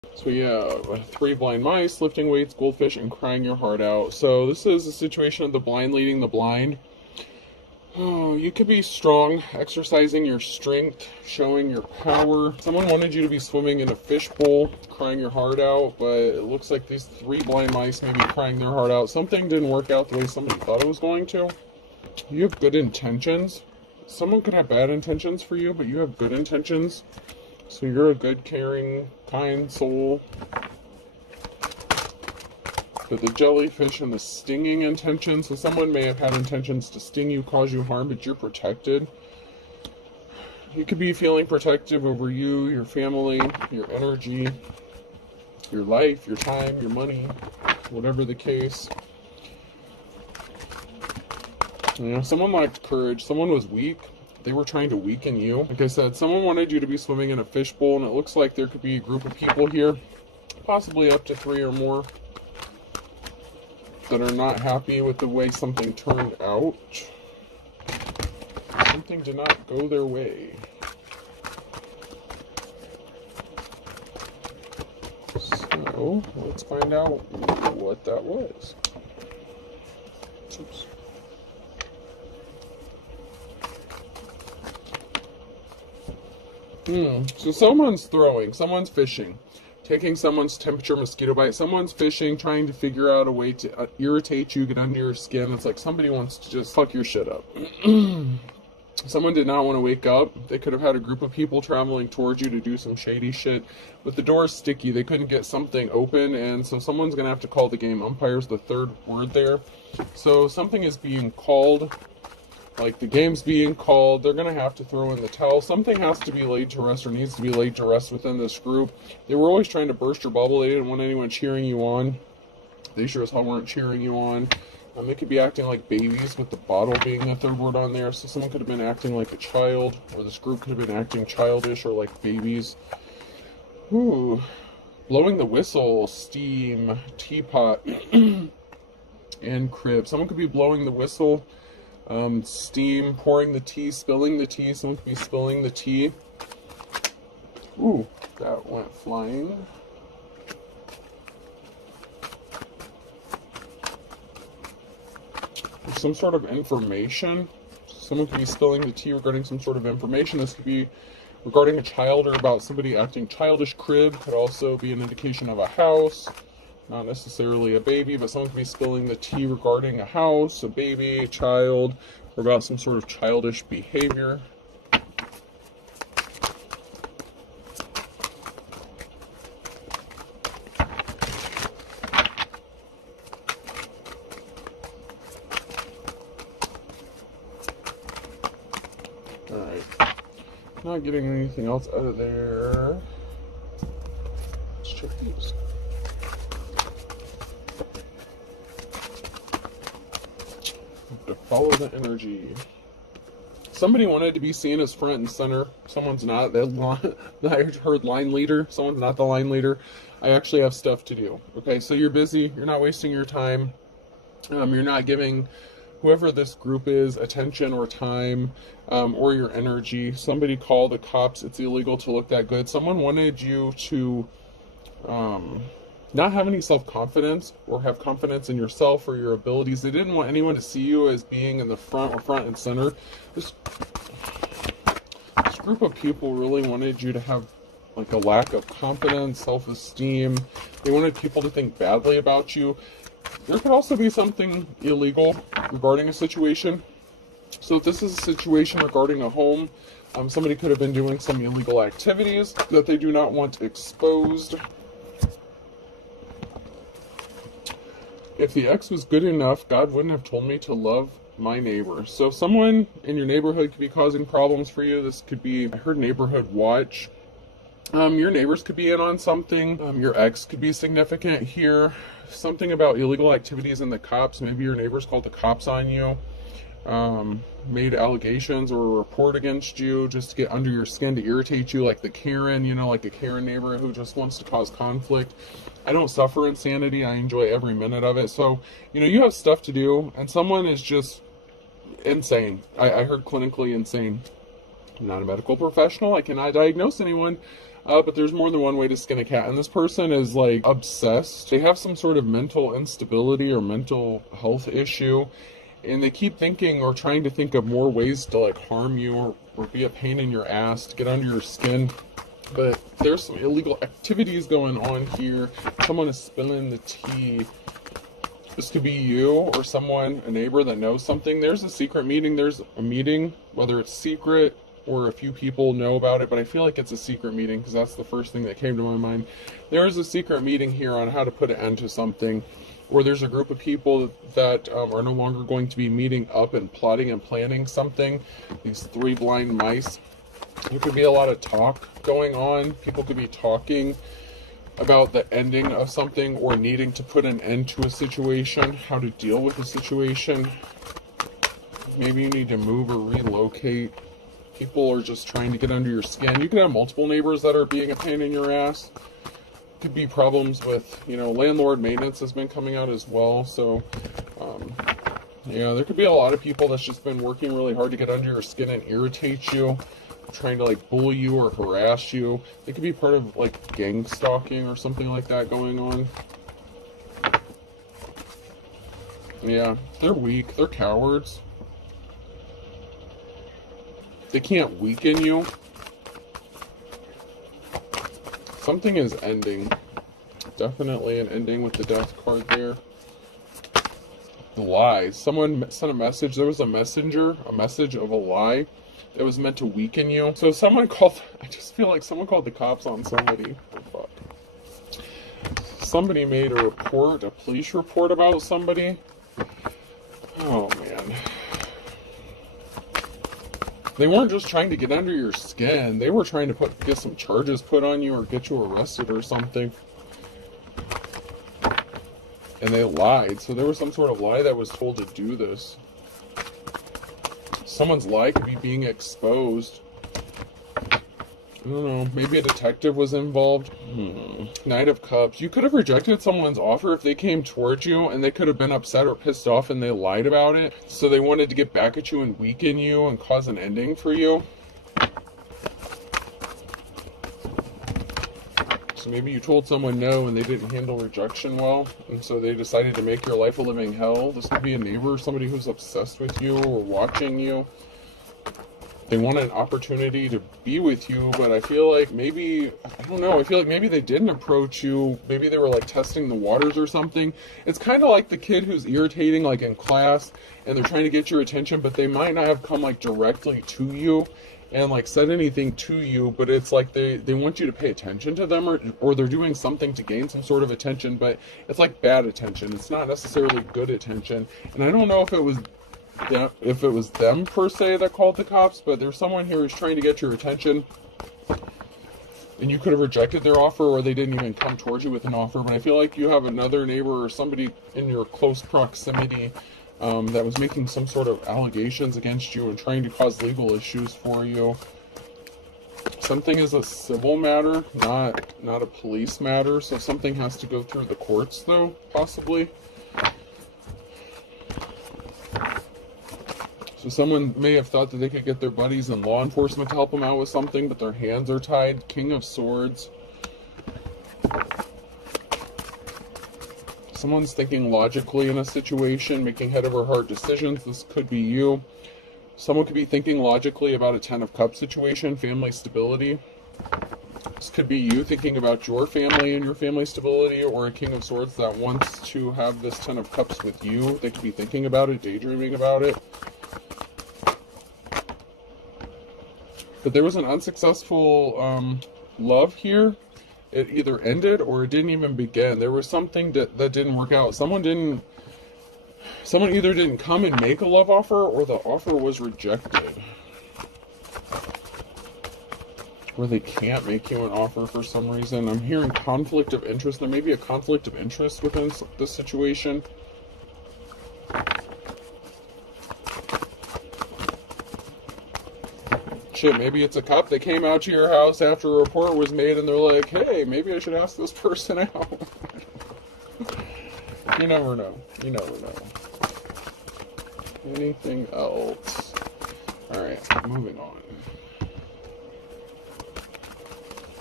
So yeah, 3 blind mice, lifting weights, goldfish, and crying your heart out. So this is a situation of the blind leading the blind. Oh, you could be strong, exercising your strength, showing your power. Someone wanted you to be swimming in a fishbowl, crying your heart out, but it looks like these 3 blind mice may be crying their heart out. Something didn't work out the way somebody thought it was going to. You have good intentions. Someone could have bad intentions for you, but you have good intentions. So you're a good, caring, kind soul. But the jellyfish and the stinging intentions, so someone may have had intentions to sting you, cause you harm, but you're protected. You could be feeling protective over you, your family, your energy, your life, your time, your money, whatever the case. You know, someone lacked courage, someone was weak. They were trying to weaken you. Like I said, someone wanted you to be swimming in a fishbowl, and it looks like there could be a group of people here, possibly up to 3 or more, that are not happy with the way something turned out. Something did not go their way. So, let's find out what that was. Oops. So someone's throwing, someone's fishing, taking someone's temperature mosquito bite, someone's fishing, trying to figure out a way to irritate you, get under your skin. It's like somebody wants to just fuck your shit up. Someone did not want to wake up. They could have had a group of people traveling towards you to do some shady shit, but the door's sticky. They couldn't get something open, and so someone's going to have to call the game. Umpire's the 3rd word there. So something is being called. Like the game's being called, they're going to have to throw in the towel. Something has to be laid to rest or needs to be laid to rest within this group. They were always trying to burst your bubble. They didn't want anyone cheering you on. They sure as hell weren't cheering you on. They could be acting like babies, with the bottle being the 3rd word on there. So someone could have been acting like a child, or this group could have been acting childish or like babies. Ooh. Blowing the whistle, steam, teapot, and crib. Someone could be blowing the whistle. Steam, pouring the tea, spilling the tea. Someone could be spilling the tea. Ooh, that went flying. Some sort of information. Someone could be spilling the tea regarding some sort of information. This could be regarding a child or about somebody acting childish. Crib could also be an indication of a house. Not necessarily a baby, but someone could be spilling the tea regarding a house, a baby, a child, or about some sort of childish behavior. Alright. Not getting anything else out of there. Let's check these. To follow the energy. Somebody wanted to be seen as front and center. Someone's not. I heard line leader. Someone's not the line leader. I actually have stuff to do. Okay, so you're busy. You're not wasting your time. You're not giving whoever this group is attention or time or your energy. Somebody call the cops. It's illegal to look that good. Someone wanted you to not have any self-confidence or have confidence in yourself or your abilities. They didn't want anyone to see you as being in the front or front and center. This group of people really wanted you to have like a lack of confidence, self-esteem. They wanted people to think badly about you. There could also be something illegal regarding a situation. So if this is a situation regarding a home, somebody could have been doing some illegal activities that they do not want exposed. If the ex was good enough, God wouldn't have told me to love my neighbor. So someone in your neighborhood could be causing problems for you. This could be, I heard neighborhood watch. Your neighbors could be in on something. Your ex could be significant here. Something about illegal activities and the cops. Maybe your neighbors called the cops on you. Made allegations or a report against you just to get under your skin, to irritate you, like the Karen, like a Karen neighbor who just wants to cause conflict. I don't suffer insanity. I enjoy every minute of it. So, you have stuff to do, and someone is just insane. I heard clinically insane. I'm not a medical professional. I cannot diagnose anyone. But there's more than one way to skin a cat, and this person is like obsessed. They have some sort of mental instability or mental health issue, and they keep thinking or trying to think of more ways to like harm you or be a pain in your ass, to get under your skin. But there's some illegal activities going on here. Someone is spilling the tea. This could be you or someone, a neighbor that knows something. There's a secret meeting. There's a meeting, whether it's secret or a few people know about it, but I feel like it's a secret meeting because that's the first thing that came to my mind. There is a secret meeting here on how to put an end to something, or there's a group of people that are no longer going to be meeting up and plotting and planning something. These three blind mice. There could be a lot of talk going on. People could be talking about the ending of something or needing to put an end to a situation, how to deal with a situation. Maybe you need to move or relocate. People are just trying to get under your skin. You could have multiple neighbors that are being a pain in your ass. Could be problems with, landlord maintenance has been coming out as well. So, yeah, there could be a lot of people that's just been working really hard to get under your skin and irritate you, trying to like bully you or harass you. They could be part of like gang stalking or something like that going on. Yeah, they're weak. They're cowards. They can't weaken you. Something is ending. Definitely an ending with the death card there. The lies. Someone sent a message. There was a message of a lie that was meant to weaken you. So I just feel like someone called the cops on somebody. Oh, fuck. Somebody made a police report about somebody. Oh, man. They weren't just trying to get under your skin. They were trying to get some charges put on you or get you arrested or something. And they lied. So there was some sort of lie that was told to do this. Someone's lie could be being exposed. I don't know. Maybe a detective was involved. Knight of Cups. You could have rejected someone's offer if they came towards you, and they could have been upset or pissed off and they lied about it. So they wanted to get back at you and weaken you and cause an ending for you. So maybe you told someone no and they didn't handle rejection well, and so they decided to make your life a living hell. This could be a neighbor, somebody who's obsessed with you or watching you. They want an opportunity to be with you, but I feel like maybe, I don't know, I feel like maybe they didn't approach you. Maybe they were like testing the waters or something. It's kind of like the kid who's irritating like in class and they're trying to get your attention, but they might not have come like directly to you and like said anything to you, but it's like they want you to pay attention to them, or they're doing something to gain some sort of attention, but it's like bad attention. It's not necessarily good attention. And I don't know if it was them per se that called the cops, but there's someone here who's trying to get your attention, and you could have rejected their offer, or they didn't even come towards you with an offer. But I feel like you have another neighbor or somebody in your close proximity that was making some sort of allegations against you and trying to cause legal issues for you. Something is a civil matter, not a police matter, so something has to go through the courts though, possibly. So someone may have thought that they could get their buddies in law enforcement to help them out with something, but their hands are tied. King of Swords. Someone's thinking logically in a situation, making head over heart decisions. This could be you. Someone could be thinking logically about a Ten of Cups situation, family stability. This could be you thinking about your family and your family stability, or a King of Swords that wants to have this Ten of Cups with you. They could be thinking about it, daydreaming about it. But there was an unsuccessful love here. It either ended or it didn't even begin. There was something that didn't work out. Someone either didn't come and make a love offer, or the offer was rejected. Or they can't make you an offer for some reason. I'm hearing conflict of interest. There may be a conflict of interest within this situation. Shit, maybe it's a cop that came out to your house after a report was made and they're like, hey, maybe I should ask this person out. You never know. You never know. Anything else? Alright, moving on.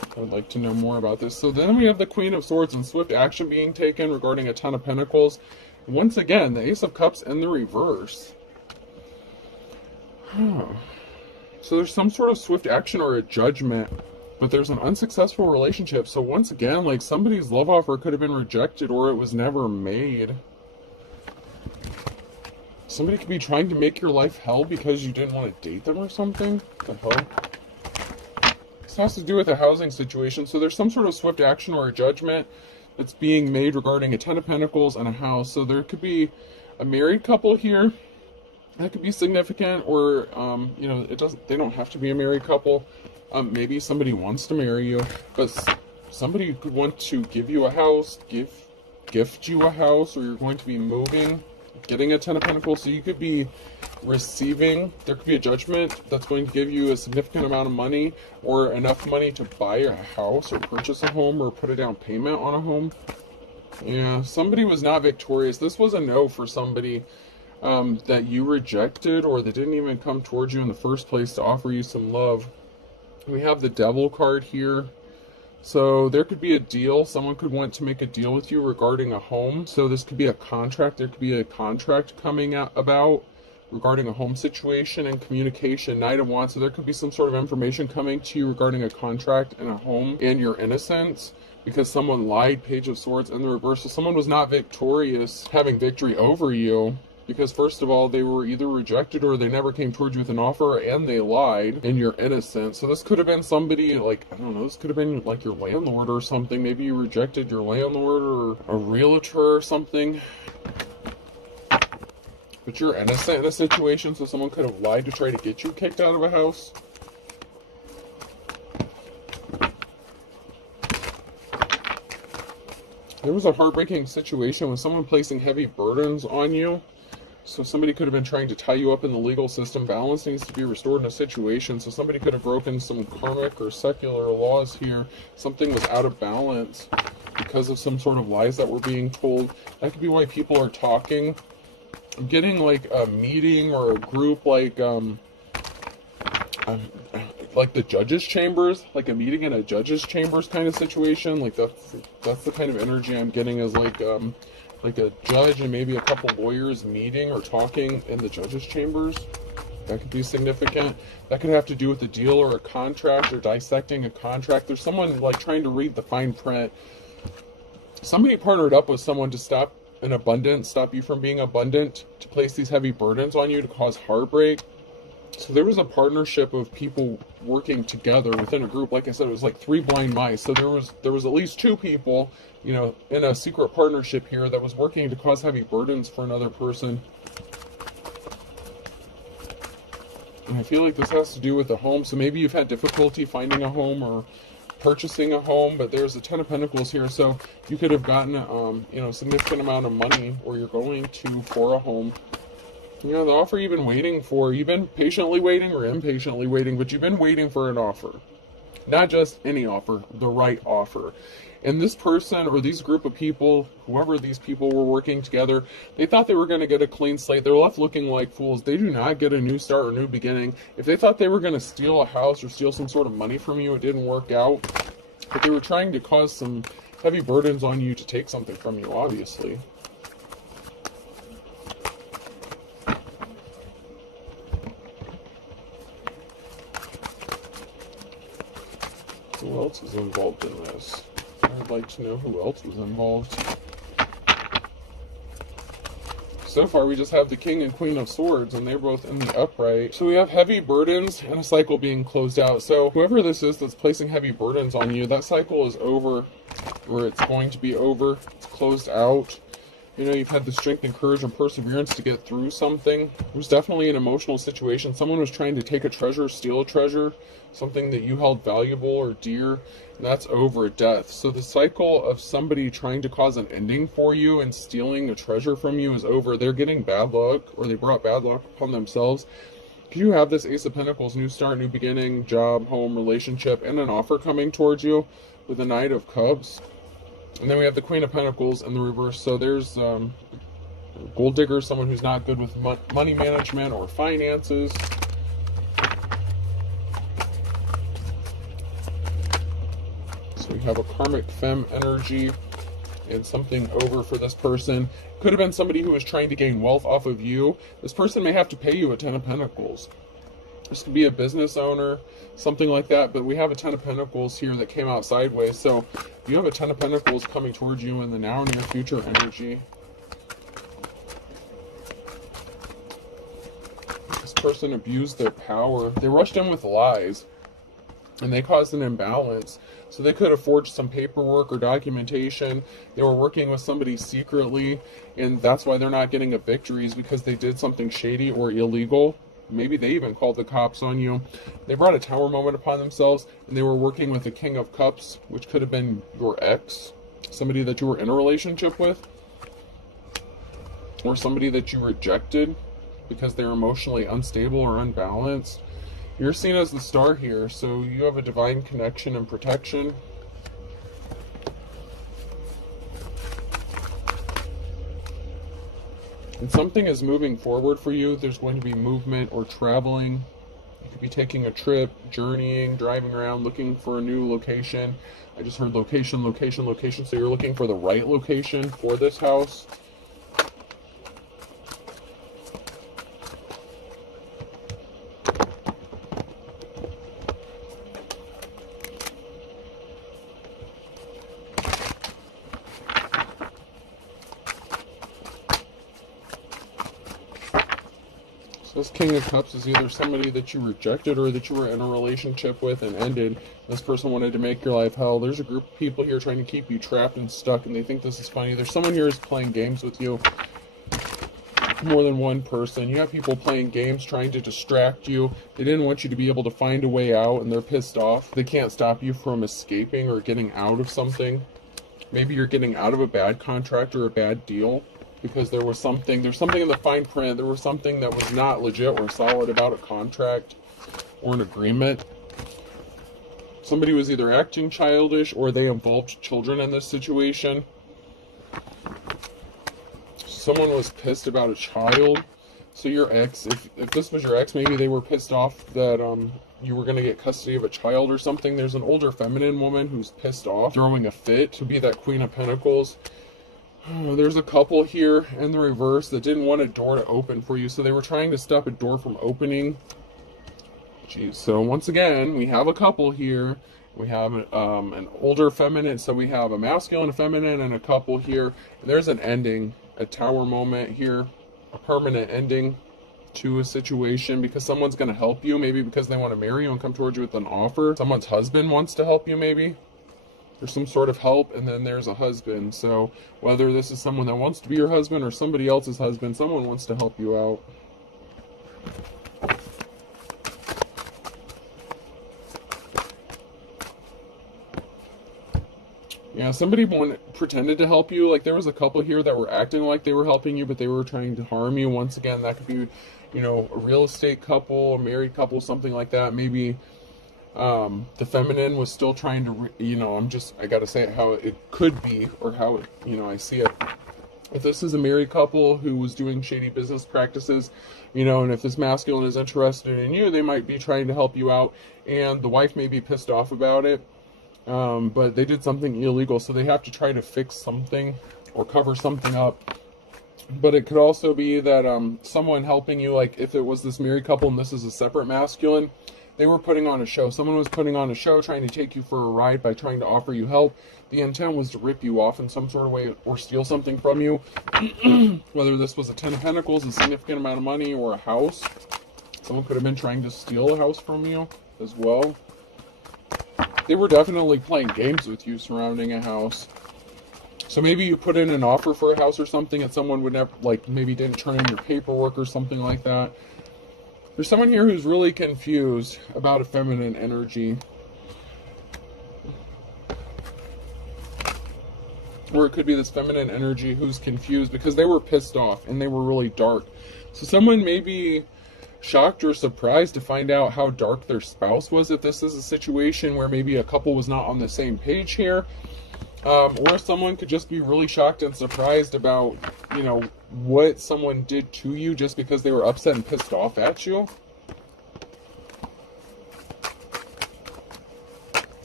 I would like to know more about this. So then we have the Queen of Swords and swift action being taken regarding a Ten of Pentacles. Once again, the Ace of Cups in the reverse. So there's some sort of swift action or a judgment, but there's an unsuccessful relationship. So once again, like somebody's love offer could have been rejected or it was never made. Somebody could be trying to make your life hell because you didn't want to date them or something. What the hell? This has to do with a housing situation. So there's some sort of swift action or a judgment that's being made regarding a Ten of Pentacles and a house. So there could be a married couple here. That could be significant, or you know, they don't have to be a married couple. Maybe somebody wants to marry you, but somebody could want to give you a house, gift you a house, or you're going to be moving, getting a Ten of Pentacles. So you could be receiving, there could be a judgment that's going to give you a significant amount of money or enough money to buy a house or purchase a home or put a down payment on a home. Yeah, somebody was not victorious. This was a no for somebody that you rejected, or that didn't even come towards you in the first place to offer you some love. We have the Devil card here. So there could be a deal. Someone could want to make a deal with you regarding a home. So this could be a contract. There could be a contract coming out about regarding a home situation and communication. Knight of Wands. So there could be some sort of information coming to you regarding a contract and a home and your innocence, because someone lied. Page of Swords in the reverse. So someone was not victorious, having victory over you, because first of all, they were either rejected or they never came towards you with an offer, and they lied, and you're innocent. So this could have been somebody, like, I don't know, this could have been like your landlord or something. Maybe you rejected your landlord or a realtor or something. But you're innocent in a situation, so someone could have lied to try to get you kicked out of a house. There was a heartbreaking situation with someone placing heavy burdens on you. So somebody could have been trying to tie you up in the legal system. Balance needs to be restored in a situation. So somebody could have broken some karmic or secular laws here. Something was out of balance because of some sort of lies that were being told. That could be why people are talking. I'm getting like a meeting or a group like the judge's chambers, like a meeting in a judge's chambers kind of situation. Like that's the kind of energy I'm getting, is like a judge and maybe a couple lawyers meeting or talking in the judge's chambers. That could be significant. That could have to do with a deal or a contract, or dissecting a contract. There's someone like trying to read the fine print. Somebody partnered up with someone to stop an abundance, stop you from being abundant, to place these heavy burdens on you, to cause heartbreak. So there was a partnership of people working together within a group. Like I said, it was like 3 blind mice. So there was at least 2 people, you know, in a secret partnership here that was working to cause heavy burdens for another person. And I feel like this has to do with the home. So maybe you've had difficulty finding a home or purchasing a home, but there's a Ten of Pentacles here. So you could have gotten, you know, a significant amount of money, or you're going to, for a home. You know, the offer you've been waiting for, you've been patiently waiting or impatiently waiting, but you've been waiting for an offer. Not just any offer, the right offer. And this person, or these group of people, whoever these people were working together, they thought they were going to get a clean slate. They were left looking like fools. They do not get a new start or new beginning. If they thought they were going to steal a house or steal some sort of money from you, it didn't work out. But they were trying to cause some heavy burdens on you to take something from you, obviously. Who else is involved in this? I'd like to know who else was involved. So far, we just have the King and Queen of Swords, and they're both in the upright. So we have heavy burdens and a cycle being closed out. So whoever this is that's placing heavy burdens on you, that cycle is over, or it's going to be over. It's closed out. You know, you've had the strength and courage and perseverance to get through something. It was definitely an emotional situation. Someone was trying to take a treasure, steal a treasure, something that you held valuable or dear, and that's over. Death. So the cycle of somebody trying to cause an ending for you and stealing a treasure from you is over. They're getting bad luck, or they brought bad luck upon themselves. You have this Ace of Pentacles, new start, new beginning, job, home, relationship, and an offer coming towards you with the Knight of Cups. And then we have the Queen of Pentacles in the reverse. So there's gold digger, someone who's not good with money management or finances. We have a karmic femme energy and something over for this person. Could have been somebody who was trying to gain wealth off of you. This person may have to pay you a 10 of Pentacles. This could be a business owner, something like that, but we have a 10 of Pentacles here that came out sideways. So you have a 10 of Pentacles coming towards you in the now near future energy. This person abused their power. They rushed in with lies, and they caused an imbalance. So they could have forged some paperwork or documentation. They were working with somebody secretly, and that's why they're not getting a victory, is because they did something shady or illegal. Maybe they even called the cops on you. They brought a tower moment upon themselves, and they were working with the King of Cups, which could have been your ex, somebody that you were in a relationship with, or somebody that you rejected because they're emotionally unstable or unbalanced. You're seen as the star here, so you have a divine connection and protection. And something is moving forward for you. There's going to be movement or traveling. You could be taking a trip, journeying, driving around, looking for a new location. I just heard location, location, location. So you're looking for the right location for this house. This King of Cups is either somebody that you rejected or that you were in a relationship with and ended. This person wanted to make your life hell. There's a group of people here trying to keep you trapped and stuck, and they think this is funny. There's someone here who's playing games with you. More than one person. You have people playing games trying to distract you. They didn't want you to be able to find a way out, and they're pissed off. They can't stop you from escaping or getting out of something. Maybe you're getting out of a bad contract or a bad deal, because there's something in the fine print, there was something that was not legit or solid about a contract or an agreement. Somebody was either acting childish or they involved children in this situation. Someone was pissed about a child. So your ex, if this was your ex, maybe they were pissed off that you were going to get custody of a child or something. There's an older feminine woman who's pissed off, throwing a fit, to be that Queen of Pentacles. There's a couple here in the reverse that didn't want a door to open for you, so they were trying to stop a door from opening. Jeez. So once again, we have a couple here. We have an older feminine, so we have a masculine, a feminine, and a couple here. And there's an ending, a tower moment here, a permanent ending to a situation, because someone's going to help you, maybe because they want to marry you and come towards you with an offer. Someone's husband wants to help you, maybe. There's some sort of help, and then there's a husband. So whether this is someone that wants to be your husband or somebody else's husband, someone wants to help you out. Yeah, somebody pretended to help you. Like, there was a couple here that were acting like they were helping you, but they were trying to harm you. Once again, that could be, you know, a real estate couple, a married couple, something like that. Maybe the feminine was still trying to, you know, I gotta say it how it could be, or how it, you know, I see it. If this is a married couple who was doing shady business practices, you know, and if this masculine is interested in you, they might be trying to help you out, and the wife may be pissed off about it, but they did something illegal, so they have to try to fix something or cover something up. But it could also be that someone helping you, like if it was this married couple and this is a separate masculine, they were putting on a show. Someone was putting on a show, trying to take you for a ride by trying to offer you help. The intent was to rip you off in some sort of way or steal something from you. Whether this was a 10 of Pentacles, a significant amount of money, or a house. Someone could have been trying to steal a house from you as well. They were definitely playing games with you surrounding a house. So maybe you put in an offer for a house or something, and someone would never, like, maybe didn't turn in your paperwork or something like that. There's someone here who's really confused about a feminine energy. Or it could be this feminine energy who's confused because they were pissed off and they were really dark. So someone may be shocked or surprised to find out how dark their spouse was, if this is a situation where maybe a couple was not on the same page here. Or someone could just be really shocked and surprised about, you know, what someone did to you just because they were upset and pissed off at you.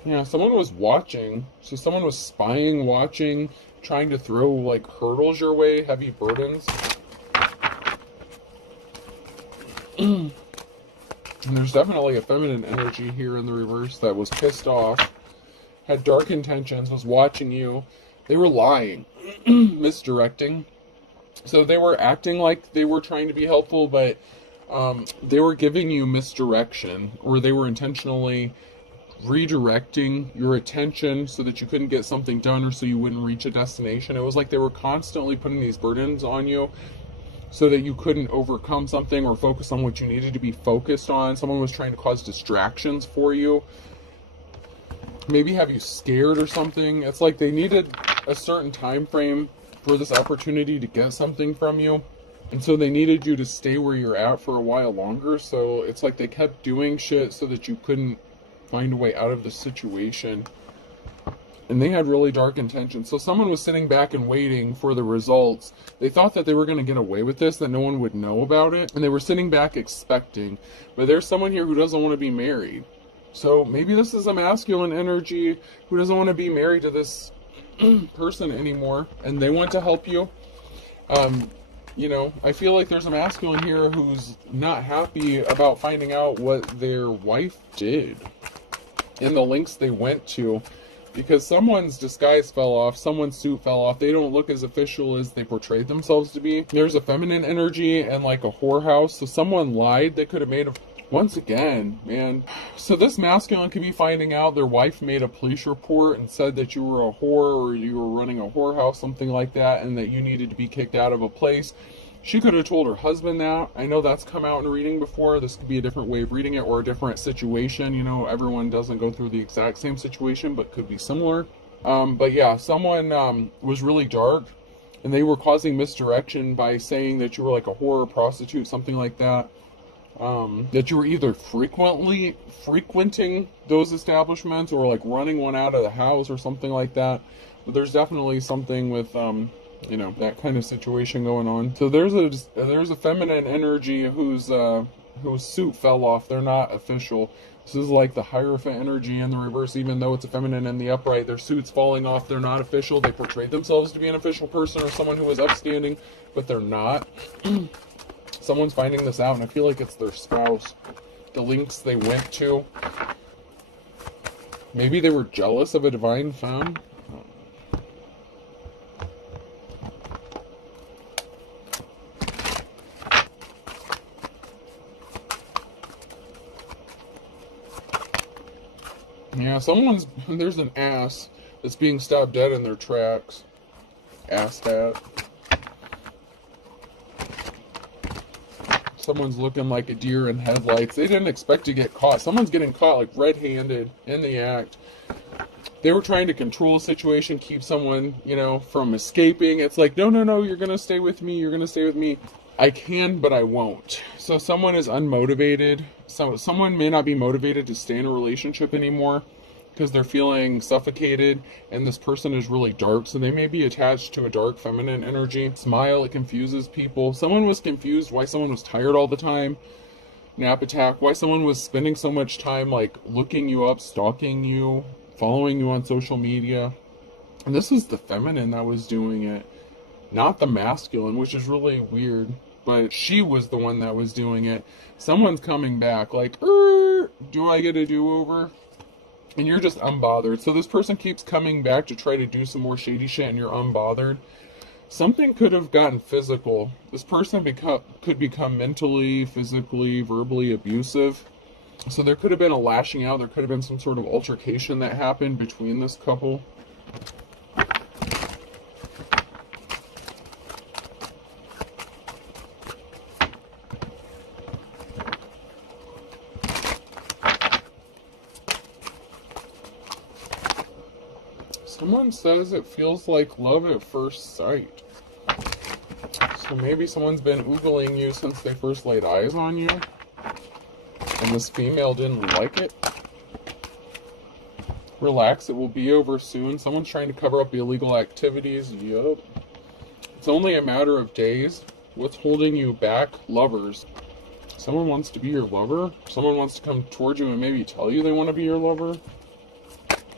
Yeah, someone was watching. So someone was spying, watching, trying to throw like hurdles your way, heavy burdens. And there's definitely a feminine energy here in the reverse that was pissed off, had dark intentions, was watching you. They were lying, misdirecting. So they were acting like they were trying to be helpful, but they were giving you misdirection, or they were intentionally redirecting your attention so that you couldn't get something done, or so you wouldn't reach a destination. It was like they were constantly putting these burdens on you so that you couldn't overcome something or focus on what you needed to be focused on. Someone was trying to cause distractions for you, maybe have you scared or something. It's like they needed a certain time frame for this opportunity to get something from you, and so they needed you to stay where you're at for a while longer. So it's like they kept doing shit so that you couldn't find a way out of the situation, and they had really dark intentions. So someone was sitting back and waiting for the results. They thought that they were going to get away with this, that no one would know about it, and they were sitting back expecting. But there's someone here who doesn't want to be married. So maybe this is a masculine energy who doesn't want to be married to this person anymore, and they want to help you. You know, I feel like there's a masculine here who's not happy about finding out what their wife did and the lengths they went to, because someone's disguise fell off, someone's suit fell off. They don't look as official as they portrayed themselves to be. There's a feminine energy and like a whorehouse. So someone lied. They could have made a... Once again, man. So this masculine could be finding out their wife made a police report and said that you were a whore, or you were running a whorehouse, something like that, and that you needed to be kicked out of a place. She could have told her husband that. I know that's come out in a reading before. This could be a different way of reading it, or a different situation. You know, everyone doesn't go through the exact same situation, but could be similar. But yeah, someone was really dark, and they were causing misdirection by saying that you were like a whore or prostitute, something like that. That you were either frequenting those establishments, or like running one out of the house or something like that. But there's definitely something with you know, that kind of situation going on. So there's a feminine energy whose suit fell off. They're not official. This is like the Hierophant energy in the reverse. Even though it's a feminine in the upright, their suit's falling off. They're not official. They portrayed themselves to be an official person or someone who was upstanding, but they're not. Someone's finding this out, and I feel like it's their spouse. The links they went to. Maybe they were jealous of a divine femme. Yeah, there's an ass that's being stopped dead in their tracks. Asshat. Someone's looking like a deer in headlights. They didn't expect to get caught. Someone's getting caught like red-handed in the act. They were trying to control a situation, keep someone, you know, from escaping. It's like, no, you're going to stay with me. You're going to stay with me. I can, but I won't. So someone is unmotivated. So someone may not be motivated to stay in a relationship anymore because they're feeling suffocated, and this person is really dark, so they may be attached to a dark feminine energy. Smile, it confuses people. Someone was confused why someone was tired all the time. Nap attack. Why someone was spending so much time like looking you up, stalking you, following you on social media. And this is the feminine that was doing it, not the masculine, which is really weird. But she was the one that was doing it. Someone's coming back like, do I get a do-over? And you're just unbothered. So this person keeps coming back to try to do some more shady shit, and you're unbothered. Something could have gotten physical. This person could become mentally, physically, verbally abusive. So there could have been a lashing out. There could have been some sort of altercation that happened between this couple. Someone says it feels like love at first sight. So maybe someone's been oogling you since they first laid eyes on you, and this female didn't like it. Relax, it will be over soon. Someone's trying to cover up illegal activities. Yup. It's only a matter of days. What's holding you back? Lovers. Someone wants to be your lover. Someone wants to come towards you and maybe tell you they want to be your lover.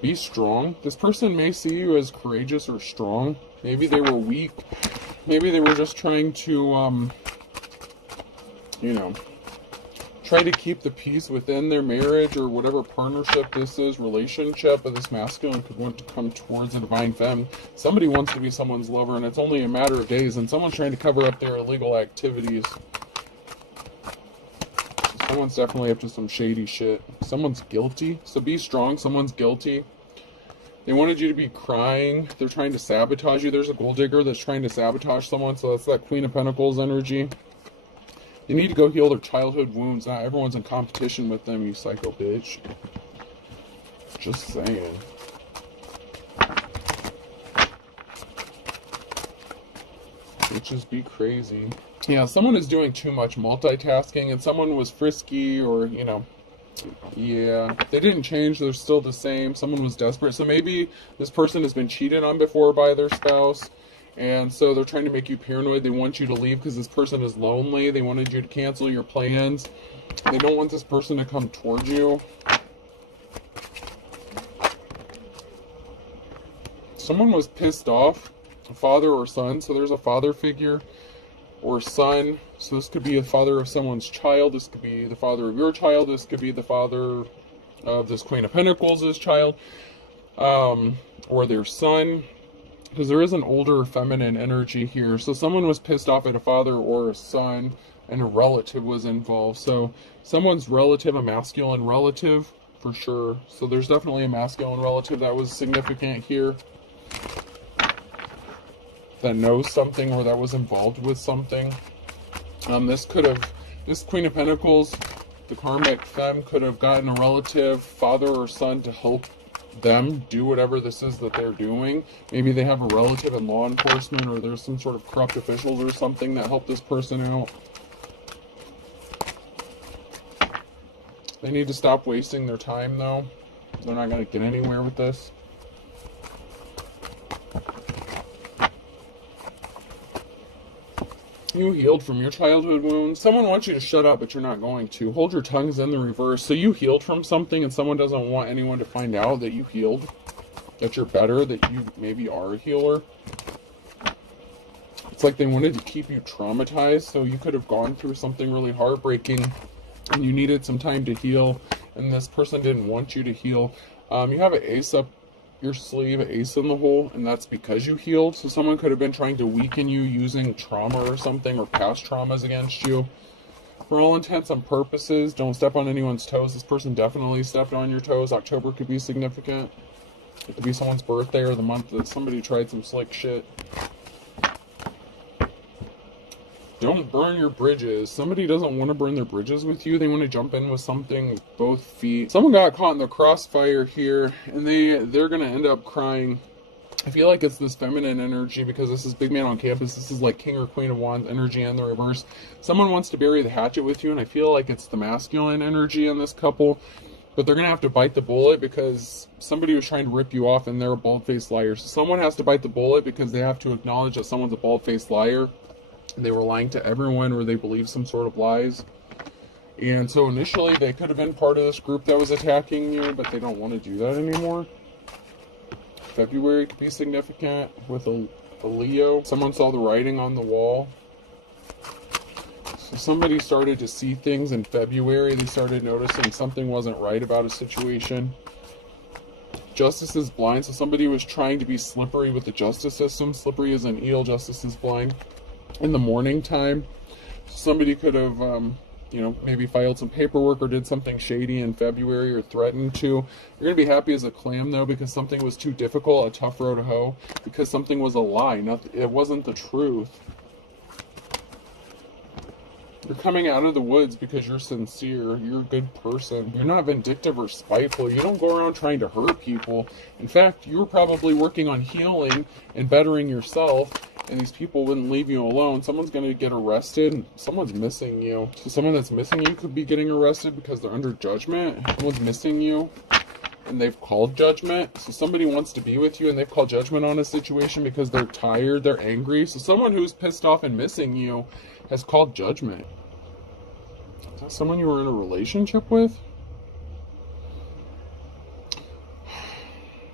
Be strong. This person may see you as courageous or strong. Maybe they were weak. Maybe they were just trying to, you know, try to keep the peace within their marriage or whatever partnership this is, relationship, but this masculine could want to come towards a divine femme. Somebody wants to be someone's lover, and it's only a matter of days, and someone's trying to cover up their illegal activities. Someone's definitely up to some shady shit. Someone's guilty. So be strong. Someone's guilty. They wanted you to be crying. They're trying to sabotage you. There's a gold digger that's trying to sabotage someone. So that's that Queen of Pentacles energy. They need to go heal their childhood wounds. Not everyone's in competition with them, you psycho bitch. Just saying. Bitches be crazy. Yeah, someone is doing too much multitasking, and someone was frisky, or, you know, yeah, they didn't change, they're still the same. Someone was desperate, so maybe this person has been cheated on before by their spouse, and so they're trying to make you paranoid. They want you to leave because this person is lonely. They wanted you to cancel your plans. They don't want this person to come towards you. Someone was pissed off, a father or son, so there's a father figure or son. So this could be the father of someone's child. This could be the father of your child. This could be the father of this Queen of Pentacles' child, or their son, because there is an older feminine energy here. So someone was pissed off at a father or a son, and a relative was involved. So someone's relative, a masculine relative, for sure. So there's definitely a masculine relative that was significant here, that knows something or that was involved with something. This Queen of Pentacles, the karmic femme, could have gotten a relative, father or son, to help them do whatever this is that they're doing. Maybe they have a relative in law enforcement, or there's some sort of corrupt officials or something that help this person out. They need to stop wasting their time, though. They're not going to get anywhere with this. You healed from your childhood wounds. Someone wants you to shut up, but you're not going to. Hold your tongues in the reverse. So you healed from something, and someone doesn't want anyone to find out that you healed, that you're better, that you maybe are a healer. It's like they wanted to keep you traumatized, so you could have gone through something really heartbreaking, and you needed some time to heal, and this person didn't want you to heal. You have an ace up your sleeve, an ace in the hole, and that's because you healed. So someone could have been trying to weaken you using trauma or something, or past traumas against you. For all intents and purposes, don't step on anyone's toes. This person definitely stepped on your toes. October could be significant. It could be someone's birthday or the month that somebody tried some slick shit. Don't burn your bridges. Somebody doesn't want to burn their bridges with you. They want to jump in with something with both feet. Someone got caught in the crossfire here, and they're going to end up crying. I feel like it's this feminine energy, because this is big man on campus. This is like King or Queen of Wands energy in the reverse. Someone wants to bury the hatchet with you, and I feel like it's the masculine energy in this couple. But they're going to have to bite the bullet, because somebody was trying to rip you off, and they're a bald-faced liar. So someone has to bite the bullet, because they have to acknowledge that someone's a bald-faced liar. They were lying to everyone, or they believe some sort of lies. And so initially they could have been part of this group that was attacking you, but they don't want to do that anymore. February could be significant with a Leo. Someone saw the writing on the wall. So somebody started to see things in February. They started noticing something wasn't right about a situation. Justice is blind, so somebody was trying to be slippery with the justice system. Slippery is an eel, justice is blind. In the morning time, somebody could have, maybe filed some paperwork or did something shady in February, or threatened to. You're going to be happy as a clam, though, because something was too difficult, a tough road to hoe, because something was a lie. It wasn't the truth. You're coming out of the woods because you're sincere. You're a good person. You're not vindictive or spiteful. You don't go around trying to hurt people. In fact, you were probably working on healing and bettering yourself, and these people wouldn't leave you alone. Someone's going to get arrested. Someone's missing you. So someone that's missing you could be getting arrested because they're under judgment. Someone's missing you, and they've called judgment. So somebody wants to be with you, and they've called judgment on a situation because they're tired, they're angry. So someone who's pissed off and missing you has called judgment. Is that someone you were in a relationship with?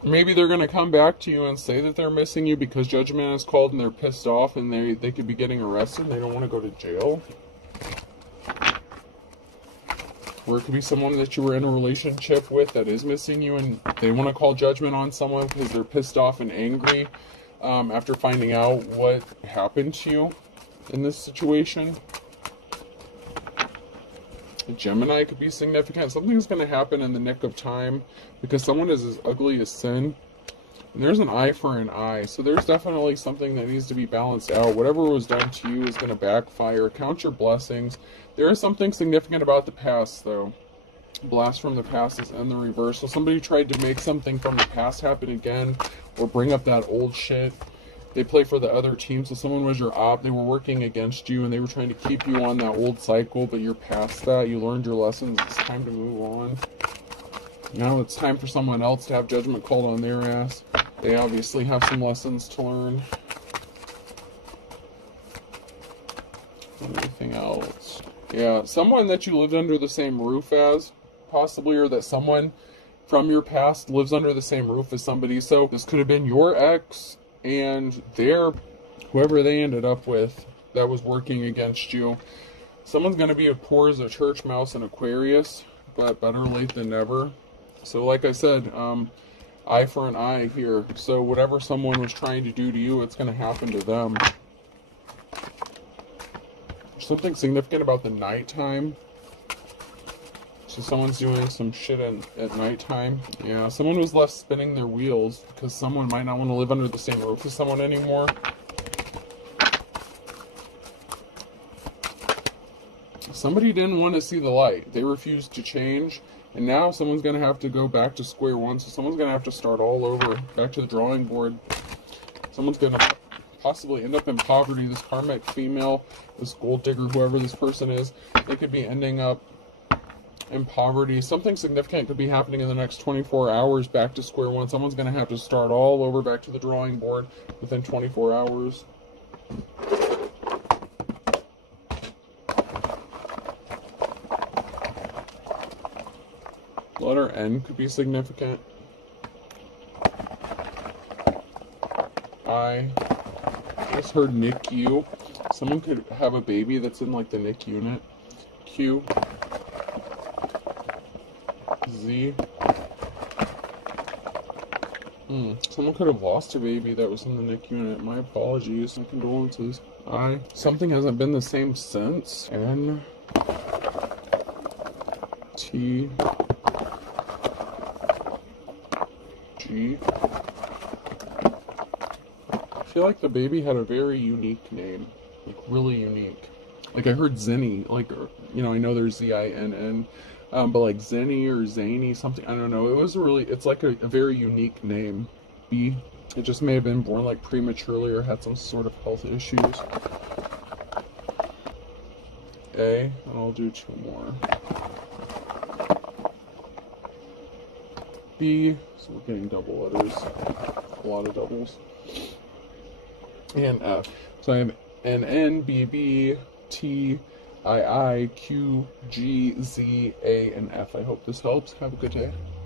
Maybe they're going to come back to you and say that they're missing you because judgment is called and they're pissed off and they could be getting arrested and they don't want to go to jail. Or it could be someone that you were in a relationship with that is missing you and they want to call judgment on someone because they're pissed off and angry after finding out what happened to you in this situation. A Gemini could be significant. Something's going to happen in the nick of time because someone is as ugly as sin. And there's an eye for an eye. So there's definitely something that needs to be balanced out. Whatever was done to you is going to backfire. Count your blessings. There is something significant about the past, though. Blast from the past is in the reverse. So somebody tried to make something from the past happen again or bring up that old shit. They play for the other team, so someone was your op, they were working against you, and they were trying to keep you on that old cycle, but you're past that, you learned your lessons, it's time to move on. Now it's time for someone else to have judgment called on their ass. They obviously have some lessons to learn. Anything else? Yeah, someone that you lived under the same roof as, possibly, or that someone from your past lives under the same roof as somebody, so this could have been your ex, and whoever they ended up with that was working against you. Someone's going to be as poor as a church mouse in Aquarius, but better late than never. So like I said, eye for an eye here. So whatever someone was trying to do to you, it's going to happen to them. Something significant about the nighttime. So someone's doing some shit at nighttime. Yeah, someone was left spinning their wheels because someone might not want to live under the same roof as someone anymore. Somebody didn't want to see the light. They refused to change. And now someone's going to have to go back to square one. So someone's going to have to start all over, back to the drawing board. Someone's going to possibly end up in poverty. This karmic female, this gold digger, whoever this person is, they could be ending up in poverty. Something significant could be happening in the next 24 hours, back to square one. Someone's going to have to start all over, back to the drawing board within 24 hours. Letter N could be significant. I just heard NICU. Someone could have a baby that's in like the NIC unit. Q. Z. Someone could have lost a baby that was in the NIC unit. My apologies. My condolences. I. Something hasn't been the same since. N. T. G. I feel like the baby had a very unique name. Like, really unique. Like, I heard Zinni. Like, you know, I know there's Z-I-N-N. But like Zenny or Zany, something, I don't know. It was really, it's like a very unique name. B. It just may have been born like prematurely or had some sort of health issues. A. And I'll do two more. B. So we're getting double letters. A lot of doubles. And F. So I have N, N, B, B, T, I, Q, G, Z, A, and F. I hope this helps. Have a good day.